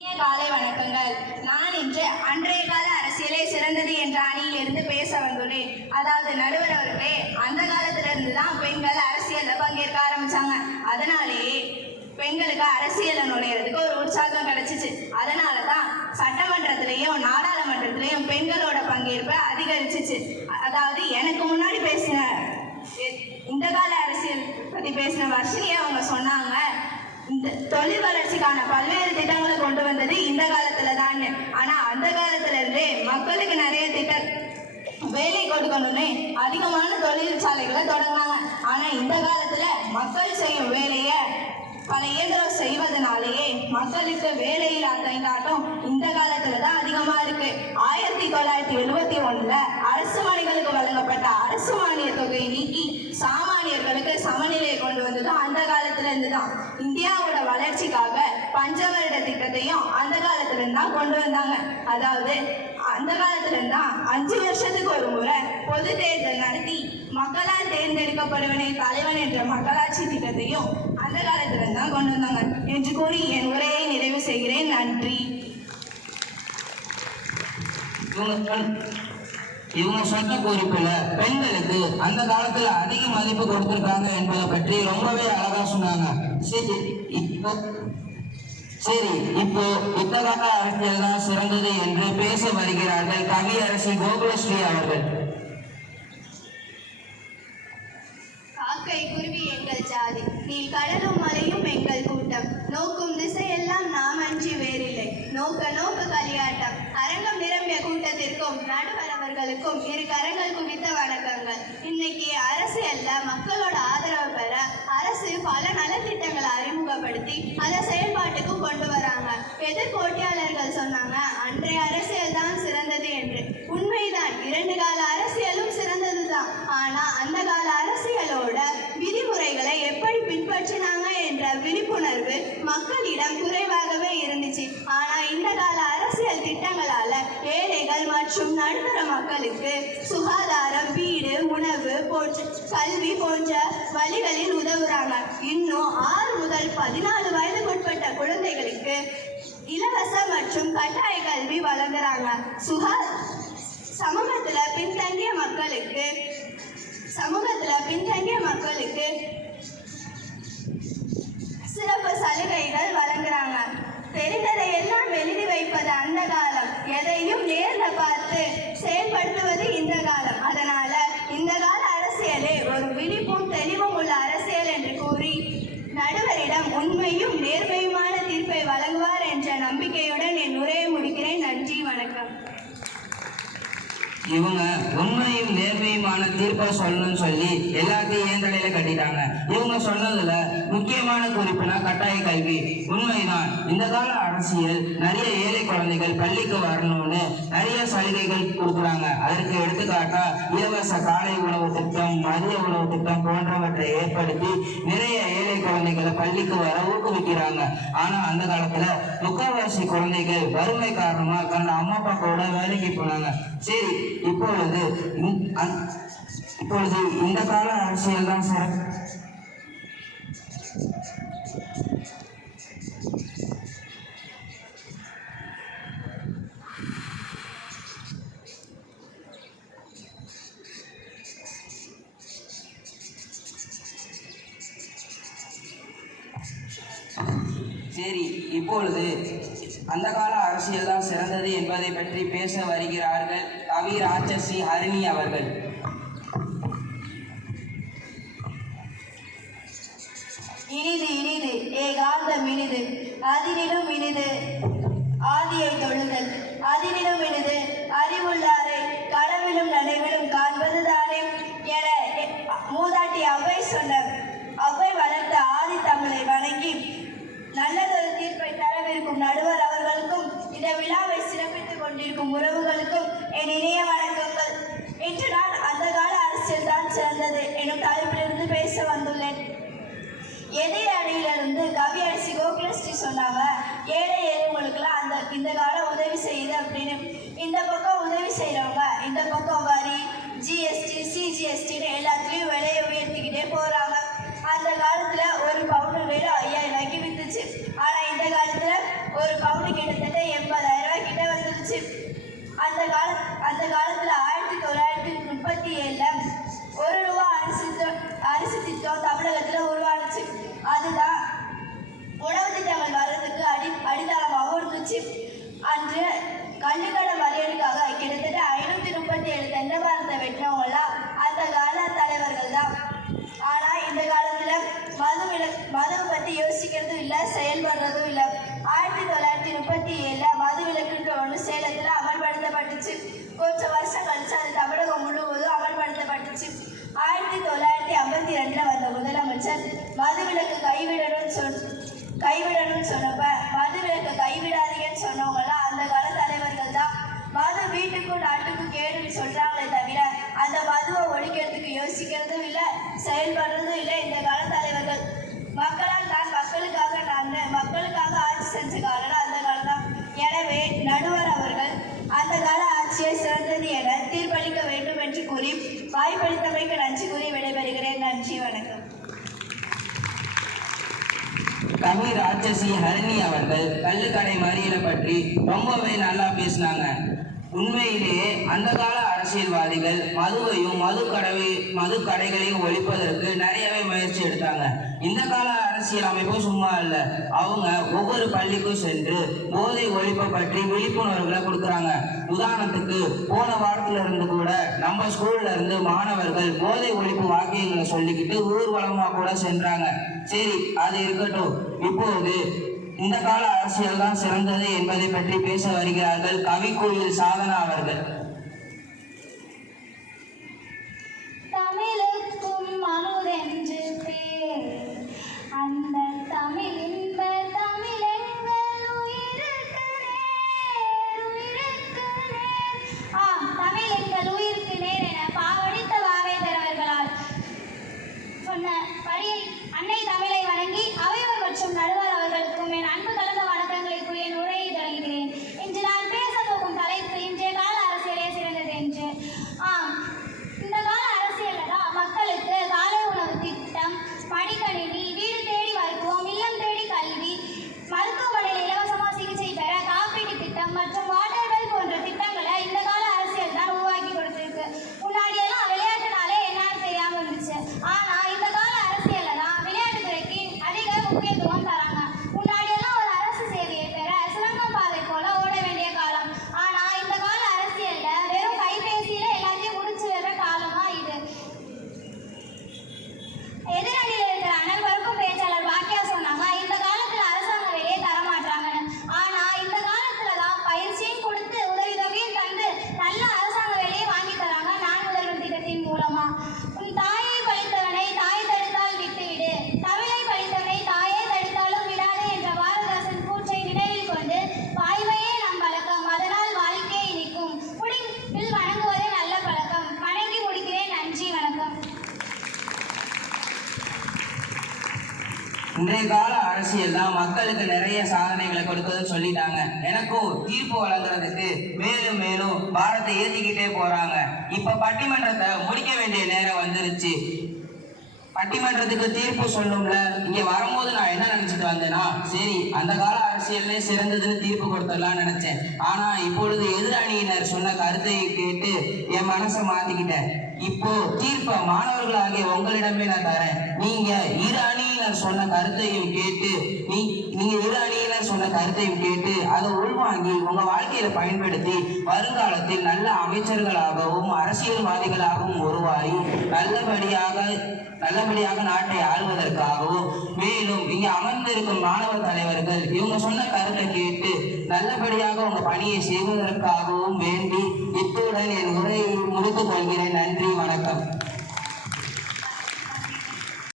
காலை வணக்கங்கள். நான் இன்று அன்றைய கால அரசியலே சிறந்தது என்ற அணியிலிருந்து பேச வந்துள்ளேன். அதாவது நடுவர் அவர்களே, அந்த காலத்துல இருந்து தான் பெண்கள் அரசியல்ல பங்கேற்க ஆரம்பிச்சாங்க. அதனாலேயே பெண்களுக்கு அரசியல நுழையிறதுக்கு ஒரு உற்சாகம் கிடைச்சிச்சு. அதனாலதான் சட்டமன்றத்திலையும் நாடாளுமன்றத்திலையும் பெண்களோட பங்கேற்பு அதிகரிச்சிச்சு. அதாவது எனக்கு முன்னாடி பேசின இந்த கால அரசியல் பத்தி பேசின வர்ஷினியை அவங்க சொன்னாங்க, இந்த தொழில் வளர்ச்சிக்கான பல்வேறு திட்டங்களை கொண்டு வந்தது இந்த காலத்துல தான். ஆனா அந்த காலத்துல இருந்தே மக்களுக்கு நிறைய வேலை கொடுக்கணும்னு அதிகமான தொழிற்சாலைகளை தொடங்கினாங்க. ஆனா இந்த காலத்துல மக்கள் செய்யும் வேலைய பல இயந்திரம் செய்வதனாலேயே மக்களுக்கு வேலையில்லா திண்டாட்டம் இந்த காலத்துல தான் அதிகமா இருக்கு. 1971 அரசு பணிகளுக்கு வழங்கப்பட்ட அரசு மானிய தொகையை நீக்கி சாமானியர்களுக்கு சமநிலையை கொண்டு வந்ததும் அந்த காலத்துல இருந்து தான். இந்தியாவோட வளர்ச்சிக்காக பஞ்சவருட திட்டத்தையும் அந்த காலத்துல இருந்து தான் கொண்டு வந்தாங்க. அதாவது அந்த காலத்துல இருந்தா 5 வருஷத்துக்கு ஒரு முறை பொது தேர்தல் நடத்தி மக்களால் தேர்ந்தெடுக்கப்படுவனே தலைவன் என்ற மக்களாட்சி திட்டத்தையும் அந்த காலத்துல இருந்தா கொண்டு வந்தாங்க என்று கூறி என் உரையை நிறைவு செய்கிறேன். நன்றி. இவங்க சொன்ன குறிப்புல பெண்களுக்கு அந்த காலத்துல அதிக மதிப்பு கொடுத்திருக்காங்க என்பதை பற்றி ரொம்பவே அழகா சொன்னாங்க. சரி, இப்போ இந்த கால அரசியல் தான் சிறந்தது என்று பேச வருகிறார்கள் கவியரசி கோகுலஸ்ரீ அவர்கள். காக்கை குருவி எங்கள் ஜாதி, நீ கடலும் மலையும் எங்கள் கூட்டம், நோக்கும் திசையெல்லாம் நாம் அன்றி வேறில்லை, நோக்க நோக்க களியாட்டம், அரங்கம் நிரம்பிய கூட்டத்திற்கும் நடுவரவர்களுக்கும் இரு கரங்கள் குவித்த வணக்கங்கள். இன்னைக்கு அரசியல்ல மக்களோட ஆதரவு பெற அரசு பல நலத்திட்டங்களை அறிமுகப்படுத்தி அதை செயல்பாட்டுக்கு கொண்டு வராங்க. எதிர் போட்டியாளர்கள் சொன்னாங்க அன்றைய அரசியல் தான் சிறந்தது என்று. உண்மைதான், 2 கால அரசியலும் சிறந்தது தான். ஆனா அந்த கால அரசியலோட விதிமுறைகளை எப்படி பின்பற்றினாங்க என்ற விழிப்புணர்வு மக்களிடம் குறைவாகவே இருந்துச்சு. ஆனா இந்த கால அரசியல் திட்டங்களால ஏழைகள் மற்றும் நடுத்தர மக்களுக்கு சுகாதாரம், வீடு, உணவு, கல்வி போன்ற வழிகளில் உதவுறாங்க. இன்னும் 6 முதல் 14 வயதுக்குட்பட்ட குழந்தைகளுக்கு இலவச மற்றும் கட்டாய கல்வி வழங்குறாங்க. சமூகத்துல பின்தங்கிய மக்களுக்கு சிறப்பு சலுகைகள் வழங்குறாங்க. தெரிந்ததை எல்லாம் எழுதி வைப்பது அந்த காலம், எதையும் நேர்ல பார்த்து செயல்படுத்துவது இந்த காலம். அதனால இந்த கால அரசியலே ஒரு விழிப்பும் தெளிவும் உள்ள அரசியல் என்று கூறி நடுவரிடம் உண்மையும் நேர்மையுமான தீர்ப்பை வழங்குவார் என்ற நம்பிக்கையுடன் என் உரையை முடிக்கிறேன். நன்றி, வணக்கம். இவங்க உண்மையும் நேர்மையுமான தீர்ப்பா சொல்லணும்னு சொல்லி எல்லாத்தையும் ஏந்தலையில கட்டிட்டாங்க. இவங்க சொன்னதுல முக்கியமான குறிப்புனா கட்டாய கல்வி. உண்மைதான், இந்த கால அரசியல் நிறைய ஏழை குழந்தைகள் பள்ளிக்கு வரணும்னு நிறைய சலுகைகள் கொடுக்குறாங்க. அதற்கு எடுத்துக்காட்டா இலவச காலை உணவு திட்டம், மதிய உணவு திட்டம் போன்றவற்றை ஏற்படுத்தி நிறைய ஏழை குழந்தைகளை பள்ளிக்கு வர ஊக்குவிக்கிறாங்க. ஆனா அந்த காலத்துல முக்கால்வாசி குழந்தைகள் வறுமை காரணமா தன்னோட அம்மா அப்பா கூட வேலைக்கு போனாங்க. சரி, இப்பொழுது இந்த கால அரசியல் தான் சரி, இப்பொழுது அந்த கால அரசியல் தான் சிறந்தது என்பதை பற்றி பேச வருகிறார்கள் கவி ராட்சசி ஹரிணி அவர்கள். இனிது இனிது ஏகாந்தம் இனிது, அதினிலும் இனிது ஆதியை தொழுதல், அதினிலும் இனிது அறிவுள்ளாரை கடவிலும் நடைவிலும் காண்பது தானே என மூதாட்டி அவ்வை சொன்னார். அவ்வை வளர்த்த ஆதி தமிழை வணங்கி நல்லதொரு தீர்ப்பை தரவிருக்கும் நடுவர் அவர்களுக்கும் இந்த விழாவை சிறப்பித்துக் கொண்டிருக்கும் உறவுகளுக்கும் என் இணைய வணக்கங்கள். இன்று நான் அந்த கால அரசியல் தான் சிறந்தது எனும் தலைப்பிலிருந்து பேச வந்துள்ளேன். எதிர் அணியிலிருந்து கவியரசி கோகுலஸ்ரீ சொன்னாங்க, ஏழை எளியவங்களுக்குலாம் இந்த காலம் உதவி செய்யுது அப்படின்னு. இந்த பக்கம் உதவி செய்யறவங்க இந்த பக்கம் வரி, ஜிஎஸ்டி, சிஜிஎஸ்டின்னு எல்லாத்துலேயும் விலையை உயர்த்திக்கிட்டே போறாங்க. அந்த காலத்துல ஒரு பவுன் விலை 5000 ரூபாய்க்கு வித்துச்சு. ஆனா இந்த காலத்துல ஒரு பவுனுக்கு கிட்டத்தட்ட 80,000 கிட்ட வந்துருச்சு. அந்த காலத்துல 1937ல ₹1 அரிசி திட்டம் தமிழகத்துல உருவானுச்சு. அதுதான் உணவு திட்டங்கள் வர்றதுக்கு அடித்தளமாகவும் இருந்துச்சு. அன்று கள்ளுக்கடை மறியலுக்காக கிட்டத்தட்ட 537 தென்னை மரத்தை வெட்டினவங்களாம் அந்த கால தலைவர்கள் தான். ஆனா இந்த காலத்துல மதுவை பத்தி யோசிக்கிறதும் இல்லை, செயல்படுறதும் இல்லை. 1937ல மது விலக்குன்ற ஒன்று சேலத்துல அமல்படுத்தப்பட்டுச்சு. கொஞ்சம் வருஷம் கழிச்சு அது தமிழகம் முழுவதும் அமல்படுத்தப்பட்டுச்சு. 1952ல வந்த முதலமைச்சர் மது விலக்கு கைவிடணும்னு சொன்னப்ப மது விலக்கு கைவிடாதீங்கன்னு சொன்னவங்கலாம் அந்த கால தலைவர்கள் தான். மது வீட்டுக்கும் நாட்டுக்கும் கேடுன்னு சொல்றாங்களே தவிர அந்த மதுவை ஒழிக்கிறதுக்கு யோசிக்கிறதும் இல்லை, செயல்படுறதும் இல்லை இந்த கால தலைவர்கள். மக்களால் நான் மக்களுக்காக ஆட்சி செஞ்ச காலம் அந்த காலம் தான். எனவே நடுவர் அவர்கள் அந்த கால ஆட்சியை சிறந்தது என தீர்ப்பளிக்க வேண்டும் என்று கூறி வாய்ப்பளித்தமைக்கு நன்றி கூறி விடைபெறுகிறேன். நன்றி, வணக்கம். தமிழ் ராட்சசி ஹரிணி அவர்கள் கள்ளுக்கடை மறியலை பற்றி ரொம்பவே நல்லா பேசினாங்க. உண்மையிலேயே அந்த கால அரசியல்வாதிகள் மதுவையும் மது கடைகளையும் ஒழிப்பதற்கு நிறையவே முயற்சி எடுத்தாங்க. இந்த கால அரசியல் அமைப்பு சும்மா இல்லை, அவங்க ஒவ்வொரு பள்ளிக்கும் சென்று போதை ஒழிப்பை பற்றி விழிப்புணர்வுகளை கொடுக்குறாங்க. உதாரணத்துக்கு போன வாரத்துல இருந்து கூட நம்ம ஸ்கூல்ல இருந்து மாணவர்கள் போதை ஒழிப்பு வாக்கியங்களை சொல்லிக்கிட்டு ஊர்வலமா கூட சென்றாங்க. சரி, அது இருக்கட்டும். இப்போது இந்த கால அரசியல் தான் சிறந்தது என்பதை பற்றி பேச வருகிறார்கள் கவிக்குயில் சாதனா அவர்கள். தமிழுக்கும் அமுதென்று பேர், அந்த தமிழ் இன்ப தமிழெங்கள் உயிருக்கு நேர், உயிருக்கு நேர். தமிழ் எங்கள் உயிருக்கு நேர் என பாவடித்த வாவேந்தரவர்களால் சொன்ன வழியில் அன்னை தமிழை வணங்கி அவையோர் மற்றும் நடுவர் அவர்களுக்கும் என் அன்பு கலந்த வணக்கங்களை கூறிய உரையை தொடங்குகிறேன். இன்று நான் பேச போகும் தலைப்பு இன்றைய கால அரசியலே சிறந்தது என்று. இந்த கால அரசியலில் தான் மக்களுக்கு காலை உணவு திட்டம், மடிக்கணினி, வீடு தேடி மருத்துவம், இல்லம் தேடி கல்வி, மருத்துவமனையில் இலவசமாக சிகிச்சை பெற காப்பீட்டு திட்டம் மற்றும் வாட்டர் வெல் போன்ற திட்டங்களை இந்த கால அரசியல் தான் உருவாக்கி கொடுத்திருக்கு. முன்னாடியெல்லாம் விளையாட்டுனாலே என்னன்னு தெரியாமல் இருந்துச்சு. ஆனால் இந்த கால அரசியலில் தான் விளையாட்டுத்துறைக்கு அதிக முக்கியத்துவம் தராங்க. முன்னாடியெல்லாம் ஒரு அரசு சேவையை பெற சுரங்கம் பாதை போல ஓட வேண்டிய காலம். ஆனால் இந்த கால அரசியலில் வெறும் கைபேசியில எல்லாத்தையும் முடிச்சு வர்ற காலமா இது. எதிரணியில் இருக்கிற அனைவருக்கும் பேச்சாளர் பாக்கியா சொன்னாங்க, இந்த காலத்துல அரசாங்க வேலையை தரமாட்டாங்கன்னு. ஆனா இந்த காலத்துல தான் பயிற்சியும் கொடுத்து உதவித்தொகையும் தந்து நல்ல அரசாங்க வேலையை வாங்கி தராங்க நான் முதல்வன் திட்டத்தின் மூலமா. உன் தாயை பழித்தவனை தாய் தடுத்தால் விட்டுவிடு, தமிழை பழித்தவனை தாயே தடுத்தாலும் விடாதே என்ற பாரதிதாசன் கூற்றை நினைவில் கொண்டு வாய்மையே நம் பழக்கம், அதனால் வாழ்க்கை இனிக்கும், முடிவில் வணங்குவதே நல்ல பழக்கம். வணங்கி முடிக்கிறேன். நன்றி, வணக்கம். இன்றைய கால அரசியல் தான் மக்களுக்கு நிறைய சாதனைகளை கொடுக்குதுன்னு சொல்லிட்டாங்க. எனக்கும் தீர்ப்பு வழங்குறதுக்கு மேலும் மேலும் பாரத்தை ஏற்றிக்கிட்டே போறாங்க. இப்ப பட்டிமன்றத்தை முடிக்க வேண்டிய நேரம் வந்துருச்சு. பட்டிமன்றத்துக்கு தீர்ப்பு சொல்லும்ல, இங்க வரும்போது நான் என்ன நினைச்சிட்டு வந்தேன்னா, சரி அந்த கால அரசியல்லே சிறந்ததுன்னு தீர்ப்பு கொடுத்துடலாம்னு நினைச்சேன். ஆனா இப்பொழுது எதிரணியினர் சொன்ன கருத்தை கேட்டு என் மனசை மாத்திக்கிட்டேன். இப்போ தீர்ப்பை மாணவர்களாகிய உங்களிடமே நான் தரேன். நீங்க இரு அணியினர் சொன்ன கருத்தையும் கேட்டு அதை உள்வாங்கி உங்க வாழ்க்கையில பயன்படுத்தி வருங்காலத்தில் நல்ல அமைச்சர்களாகவும் அரசியல்வாதிகளாகவும் உருவாகி நல்லபடியாக நாட்டை ஆள்வதற்காகவும், மேலும் இங்க அமர்ந்திருக்கும் மாணவ தலைவர்கள் இவங்க சொன்ன கருத்தை கேட்டு நல்லபடியாக உங்க பணியை செய்வதற்காகவும் வேண்டி இத்துடன் என் உரையை முடித்துக் கொள்கிறேன். நன்றி, வணக்கம்.